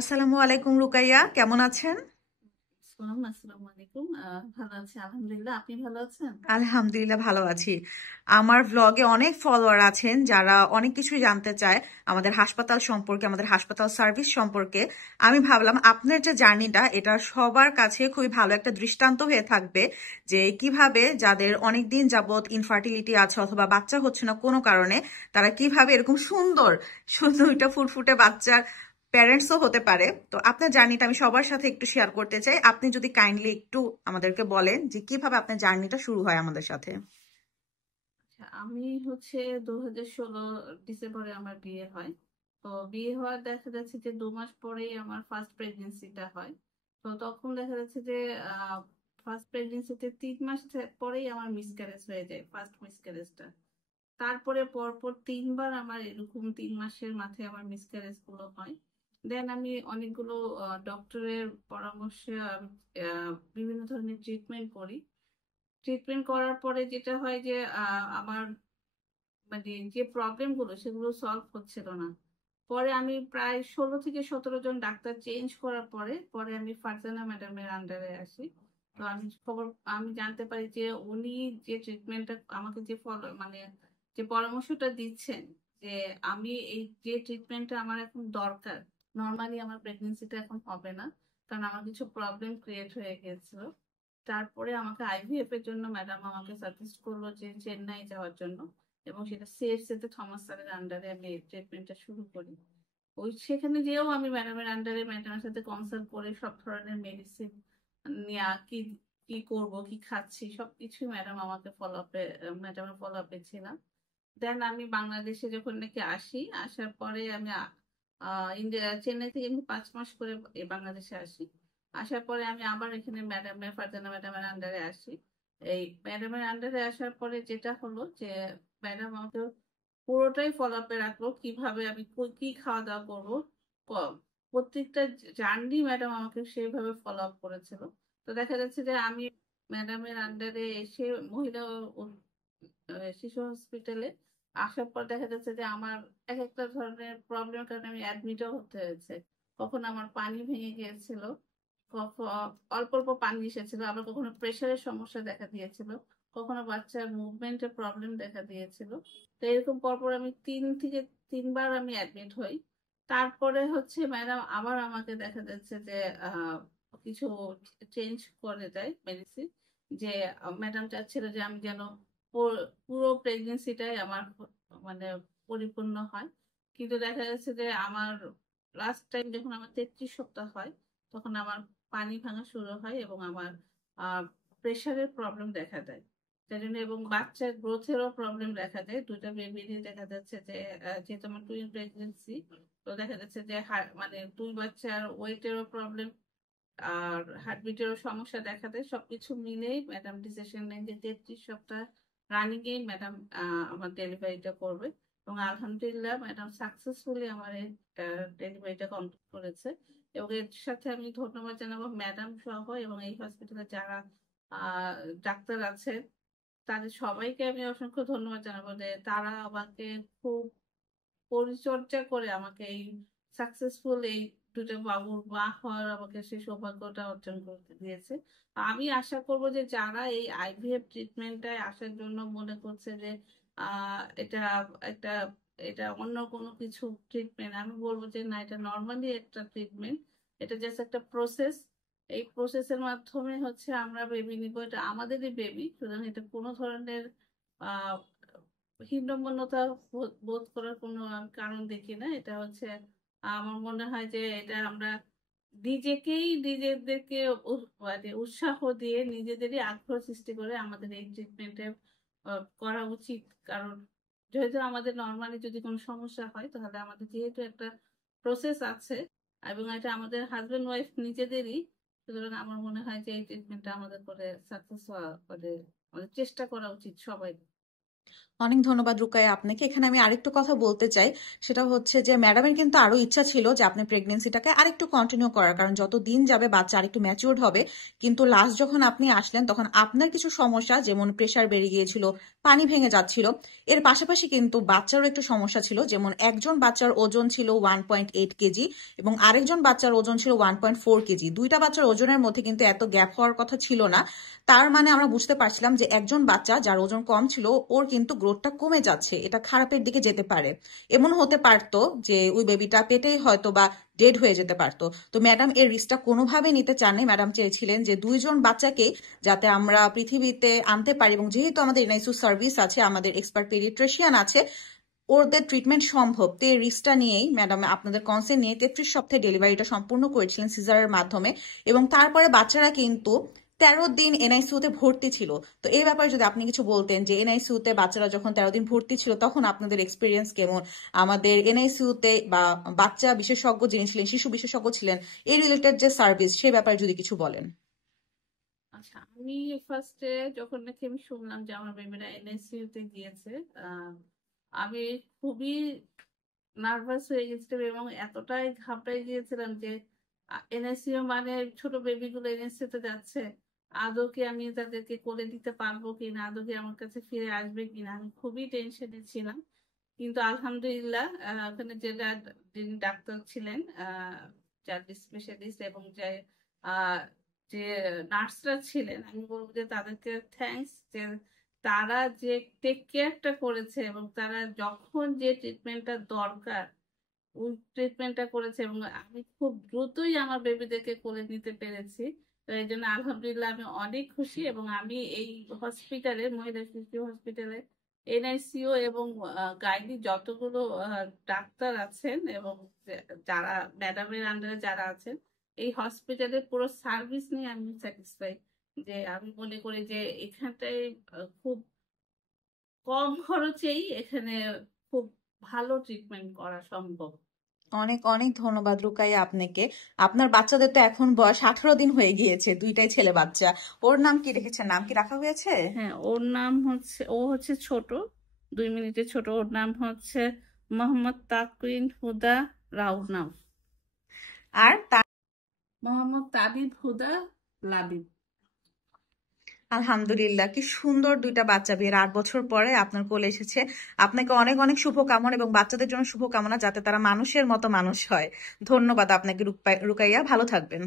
আসসালামু আলাইকুম রুকাইয়া, কেমন আছেন? আসসালামু আলাইকুম। ভালো আছি আলহামদুলিল্লাহ। আপনি ভালো আছেন? আলহামদুলিল্লাহ ভালো আছি। আমার ভ্লগে অনেক ফলোয়ার আছেন যারা অনেক কিছু জানতে চায় আমাদের হাসপাতাল সম্পর্কে, আমাদের হাসপাতাল সার্ভিস সম্পর্কে। আমি ভাবলাম আপনার যে জার্নিটা এটা সবার কাছে খুবই ভালো একটা দৃষ্টান্ত হয়ে থাকবে যে কিভাবে যাদের অনেক দিন যাবত ইনফার্টিলিটি আছে অথবা বাচ্চা হচ্ছে না কোনো কারণে, তারা কিভাবে এরকম সুন্দর সুন্দর একটা ফুটফুটে বাচ্চার প্যারেন্টসও হতে পারে। তো আপনার জার্নিটা আমি সবার সাথে একটু শেয়ার করতে চাই। আপনি যদি কাইন্ডলি একটু আমাদেরকে বলেন যে কিভাবে আপনার জার্নিটা শুরু হয় আমাদের সাথে। আচ্ছা, আমি 2016 ডিসেম্বরে আমার বিয়ে হয়। তো বিয়ে হওয়ার দেখা যাচ্ছে যে 2 মাস পরেই আমার ফার্স্ট প্রেগনেন্সিটা হয়। তো তখন দেখা যাচ্ছে যে ফার্স্ট প্রেগনেন্সিতে 3 মাস পরেই আমার মিসক্যারেজ হয়ে যায়, ফার্স্ট মিসক্যারেজটা। তারপরে পরপর 3বার আমার এরকম 3 মাসের মাথায় আমার মিসক্যারেজ গুলো হয়। দেন আমি অনেকগুলো ডক্টরের পরামর্শে বিভিন্ন ধরনের ট্রিটমেন্ট করি। ট্রিটমেন্ট করার পরে যেটা হয় যে আমার মানে যে প্রবলেম গুলো সেগুলো সলভ হচ্ছিল না। পরে আমি প্রায় 16 থেকে 17 জন ডাক্তার চেঞ্জ করার পরে পরে আমি ফারজানা ম্যাডামের আন্ডারে আসি। তো আমি জানতে পারি যে উনি যে ট্রিটমেন্টটা আমাকে যে ফলো যে পরামর্শটা দিচ্ছেন, যে আমি এই যে ট্রিটমেন্টটা আমার এখন দরকার, নর্মালি আমার প্রেগনেন্সিটা এখন হবে না, কারণ আমার কিছু প্রবলেম ক্রিয়েট হয়ে গেছিল। তারপরে আমাকে আইভিএফ এর জন্য ম্যাডাম আমাকে সাজেস্ট করলো যে চেন্নাই যাওয়ার জন্য, এবং সেটা সিএফসি তে থমাস স্যারের আন্ডারে আমি ট্রিটমেন্টটা শুরু করি। সেখানে যেও আমি ম্যাডামের আন্ডারে ম্যাডামের সাথে কনসাল্ট করে সব ধরনের মেডিসিন নেওয়া, কি কি করব, কি খাচ্ছি, সবকিছু ম্যাডাম আমাকে ফলো আপে ম্যাডামের ফলো আপে ছিলাম। দেন আমি বাংলাদেশে যখন নাকি আসি, আসার পরে আমি ইন্ডিয়া চেন্নাই থেকে আমি 5 মাস করে বাংলাদেশে আসি। আসার পরে আমি আবার এখানে ফারজানা ম্যাডামের আন্ডারে আসি। এই ম্যাডামের আন্ডারে আসার পরে যেটা হলো যে ম্যাডাম আমাকে পুরোটাই ফলো আপে রাখলো, কিভাবে আমি কি খাওয়া দাওয়া করবো। প্রত্যেকটা জার্নি ম্যাডাম আমাকে সেইভাবে ফলো আপ করেছিল। তো দেখা যাচ্ছে যে আমি ম্যাডামের আন্ডারে এসে মহিলা শিশু হসপিটালে আসার পর দেখা যাচ্ছে যে আমার এক একটা ধরনের প্রবলেমের কারণে আমি অ্যাডমিটও হতে হয়েছে। কখনো আমার পানি ভেঙে গিয়েছিল, কখনো অল্প অল্প পানি এসেছিল, আবার কখনো প্রেশারের সমস্যা দেখা দিয়েছিল, কখনো বাচ্চার মুভমেন্টের প্রবলেম দেখা দিয়েছিল। তো এরকম পরপর আমি 3 থেকে 3বার আমি অ্যাডমিট হই। তারপরে হচ্ছে ম্যাডাম আবার আমাকে দেখা যাচ্ছে যে কিছু চেঞ্জ করে দেয় মেডিসিন, যে ম্যাডাম চাচ্ছিল যে আমি যেন পুরো প্রেগনেন্সিটাই আমার মানে পরিপূর্ণ হয়। কিন্তু দেখা যাচ্ছে যে আমার লাস্ট টাইম যখন আমার 33 সপ্তাহ হয়, তখন আমার পানি ভাঙা শুরু হয় এবং আমার প্রেশারের প্রবলেম দেখা দেয়। তাই জন্য এবং বাচ্চার গ্রোথেরও প্রবলেম দেখা দেয়। দুইটা বেবিরই দেখা যাচ্ছে যে যেহেতু আমার টুইন প্রেগনেন্সি, তো দেখা যাচ্ছে যে মানে দুই বাচ্চার ওয়েটেরও প্রবলেম আর হার্টবিটেরও সমস্যা দেখা দেয়। সবকিছু মিলেই ম্যাডাম ডিসিশন নেন যে 33 সপ্তাহ রানিং এ ম্যাডাম আমার ডেলিভারিটা করবে, এবং আলহামদুলিল্লাহ ম্যাডাম সাকসেসফুলি আমার ডেলিভারিটা কমপ্লিট করেছে। এবং এর সাথে আমি ধন্যবাদ জানাবো ম্যাডাম সহ এবং এই হসপিটালে যারা আহ ডাক্তার আছে, তাদের সবাইকে আমি অসংখ্য ধন্যবাদ জানাবো যে তারা আমাকে খুব পরিচর্যা করে আমাকে এই সাকসেসফুল এই দুটো বাবুর মা হওয়ার আমাকে সেই সৌভাগ্যটা অর্জন করতে দিয়েছে। আমি আশা করব যে যারা এই আইভিএফ ট্রিটমেন্টটায় আসার জন্য মনে করছে যে এটা একটা এটা অন্য কোনো কিছু ট্রিটমেন্ট, আমি বলবো যে না, এটা নর্মালি একটা ট্রিটমেন্ট। এটা জাস্ট একটা প্রসেস। এই প্রসেসের মাধ্যমে হচ্ছে আমরা বেবি নিব, এটা আমাদেরই বেবি, সুতরাং এটা কোনো ধরনের আহ হীনমন্যতা বোধ করার কোনো আমি কারণ দেখি না। এটা হচ্ছে আমার মনে হয় যে এটা আমরা নিজেদেরকে মানে উৎসাহ দিয়ে নিজেদেরই আগ্রহ সৃষ্টি করে আমাদের এই ট্রিটমেন্টে করা উচিত। কারণ যেহেতু আমাদের নর্মালি যদি কোনো সমস্যা হয়, তাহলে আমাদের যেহেতু একটা প্রসেস আছে এবং এটা আমাদের হাজবেন্ড ওয়াইফ নিজেদেরই, সুতরাং আমার মনে হয় যে এই ট্রিটমেন্টটা আমাদের করে সাকসেস হওয়া, মানে আমাদের চেষ্টা করা উচিত সবাই। অনেক ধন্যবাদ রুকায়া আপনাকে। এখানে আমি আরেকটু কথা বলতে চাই, সেটা হচ্ছে যে ম্যাডামের কিন্তু আরো ইচ্ছা ছিল যে আপনি প্রেগনেন্সিটাকে আরেকটু কন্টিনিউ করার, কারণ যত দিন যাবে বাচ্চা আরেকটু ম্যাচিউরড হবে। কিন্তু লাস্ট যখন আপনি আসলেন তখন আপনার কিছু সমস্যা, যেমন প্রেশার বেড়ে গিয়েছিল, পানি ভেঙে যাচ্ছিল, এর পাশাপাশি কিন্তু বাচ্চারও একটু সমস্যা ছিল। যেমন একজন বাচ্চার ওজন ছিল 1.8 কেজি এবং আরেকজন বাচ্চার ওজন ছিল 1.4 কেজি। দুইটা বাচ্চার ওজনের মধ্যে কিন্তু এত গ্যাপ হওয়ার কথা ছিল না। তার মানে আমরা বুঝতে পারছিলাম যে একজন বাচ্চা যার ওজন কম ছিল ওর কিন্তু গ্রোথটা কমে যাচ্ছে, এটা খারাপের দিকে যেতে পারে। এমন হতে পারতো যে ওই বেবিটা পেটেই হয়তো বা ডেড হয়ে যেতে পারতো। তো ম্যাডাম এর রিস্কটা কোনোভাবে নিতে চাননি। ম্যাডাম চেয়েছিলেন যে দুইজন বাচ্চাকে যাতে আমরা পৃথিবীতে আনতে পারি, এবং যেহেতু আমাদের এনআইসিইউ সার্ভিস আছে, আমাদের এক্সপার্ট পেডিয়াট্রিশিয়ান আছে, ওদের ট্রিটমেন্ট সম্ভব। তো এই রিস্কটা নিয়েই ম্যাডাম আপনাদের কনসেন্ট নিয়ে 33 সপ্তাহে ডেলিভারিটা সম্পূর্ণ করেছিলেন সিজারের মাধ্যমে, এবং তারপরে বাচ্চারা কিন্তু 13 দিন এনআইসিইউতে ভর্তি ছিল। তো এই ব্যাপারে যদি আপনি কিছু বলতেন যে এনআইসিইউতে বাচ্চারা যখন 13 দিন ভর্তি ছিল তখন আপনাদের এক্সপিরিয়েন্স কেমন, আমাদের এনআইসিইউতে বা বাচ্চা বিশেষজ্ঞ যিনি ছিলেন, শিশু বিশেষজ্ঞ ছিলেন, এই রিলেটেড যে সার্ভিস সেই ব্যাপারে যদি কিছু বলেন। আচ্ছা, আমি ফার্স্টে যখন নাকি আমি শুনলাম যে আমার বেবিরা এনআইসিইউ তে গিয়েছে, আমি খুবই নার্ভাস হয়ে গেছিলাম এবং এতটাই ঘাবড়ে গিয়েছিলাম যে এনআইসিইউ মানে ছোট বেবিগুলো এনআইসিইউ তে যাচ্ছে, আদৌ কি আমি তাদেরকে কোলে দিতে পারবো কিনা, আদৌ কি আমার কাছে ফিরে আসবে কিনা, আমি খুবই টেনশনে ছিলাম। কিন্তু আলহামদুলিল্লাহ ওখানে যিনি ডাক্তার ছিলেন, চাইল্ড স্পেশালিস্ট, এবং যে নার্সরা ছিলেন, আমি বলবো যে তাদেরকে থ্যাঙ্কস, যে তারা যে টেক কেয়ারটা করেছে এবং তারা যখন যে ট্রিটমেন্টটা দরকার ওই ট্রিটমেন্টটা করেছে, এবং আমি খুব দ্রুতই আমার বেবিদেরকে কোলে নিতে পেরেছি। তো এই জন্য আলহামদুলিল্লাহ আমি অনেক খুশি। এবং আমি এই হসপিটালে, মহিলা শিশু হসপিটালে এনআইসিইউ এবং গাইনি যতগুলো ডাক্তার আছেন এবং যারা ম্যাডামের আন্ডারে যারা আছেন, এই হসপিটালের পুরো সার্ভিস নিয়ে আমি স্যাটিসফাই। যে আমি মনে করি যে এখানটায় খুব কম খরচেই এখানে খুব ভালো ট্রিটমেন্ট করা সম্ভব। অনেক অনেক ধন্যবাদ রুকাইয়া আপনাকে। আপনার বাচ্চাদের তো এখন বয়স 18 দিন হয়ে গিয়েছে, দুইটাই ছেলে বাচ্চা। ওর নাম কি রেখেছেন, নাম কি রাখা হয়েছে? হ্যাঁ, ওর নাম হচ্ছে, ও হচ্ছে ছোট, 2 মিনিটের ছোট। ওর নাম হচ্ছে মোহাম্মদ তাকুইন হুদা রাউনাম। আর মোহাম্মদ তাবিব হুদা লাবিব। আলহামদুলিল্লাহ, কি সুন্দর দুইটা বাচ্চা, বিয়ের 8 বছর পরে আপনার কোলে এসেছে। আপনাকে অনেক অনেক শুভকামনা, এবং বাচ্চাদের জন্য শুভকামনা যাতে তারা মানুষের মতো মানুষ হয়। ধন্যবাদ আপনাকে রুকাইয়া, ভালো থাকবেন।